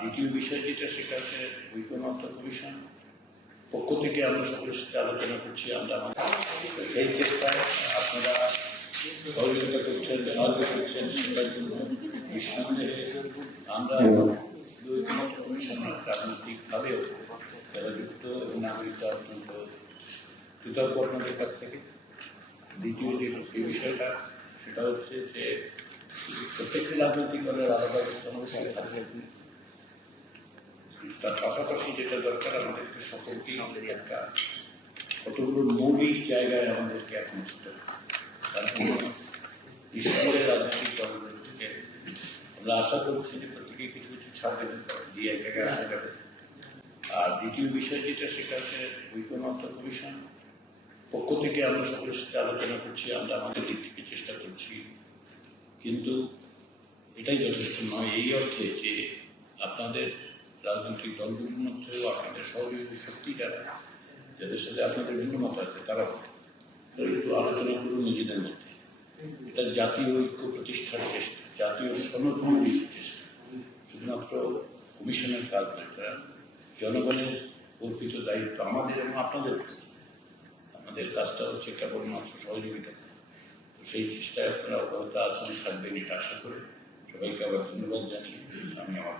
দ্বিতীয় বিষয় যেটা, সেটা হচ্ছে ঐক্যমত্য কমিশন পক্ষ থেকে আমরা সকলের সাথে আলোচনা করছি। আমরা সেই চেষ্টায় আপনারা সহযোগিতা করছেন, সাহায্য করছেন, সেটার জন্য নিঃসন্দেহে আমরা ঐক্যমত্য কমিশন রাজনৈতিকভাবেও যারা যুক্ত এবং নাগরিকরা অত্যন্ত কৃতজ্ঞ আপনাদের কাছ থেকে। দ্বিতীয় যে বিষয়টা, সেটা হচ্ছে যে প্রত্যেকটি রাজনৈতিক দলের আলাদা সমস্যা থাকবে, তার পাশাপাশি যেটা দরকার আমাদেরকে সকলকেই আমাদের একটা কতগুলো মৌলিক জায়গায় আমাদেরকে এখন ডিসেম্বরের রাজনৈতিক দলগুলো থেকে আমরা আশা করছি যে প্রত্যেকে কিছু কিছু ছাড় দেবেন, দিয়ে এক জায়গায় আসা যাবে। আর দ্বিতীয় বিষয় যেটা, সেটা হচ্ছে ঐক্যমত্য কমিশন পক্ষ থেকে আমরা সকলের সাথে আলোচনা করছি। আমরা আমাদের দিক থেকে চেষ্টা করছি, কিন্তু এটাই যথেষ্ট নয় এই অর্থে যে আপনাদের রাজনৈতিক দলগুলির মধ্যেও আপনাদের সহযোগী শক্তি যাদের সাথে আপনাদের ভিন্ন মত আছে, তারা একটু আলোচনা করুন নিজেদের মধ্যে। এটা জাতীয় ঐক্য প্রতিষ্ঠার চেষ্টা, জাতীয় সনদ তৈরির চেষ্টা, শুধুমাত্র কমিশনের কাজ নয়, জনগণের অর্পিত দায়িত্ব আমাদের এবং আপনাদের। আমাদের কাজটা হচ্ছে কেবলমাত্র সহযোগিতা। সেই চেষ্টায় আপনারা অব্যাহত আছেন, থাকবেন, এটা আশা করে সবাইকে আবার ধন্যবাদ জানিয়ে আমি আমার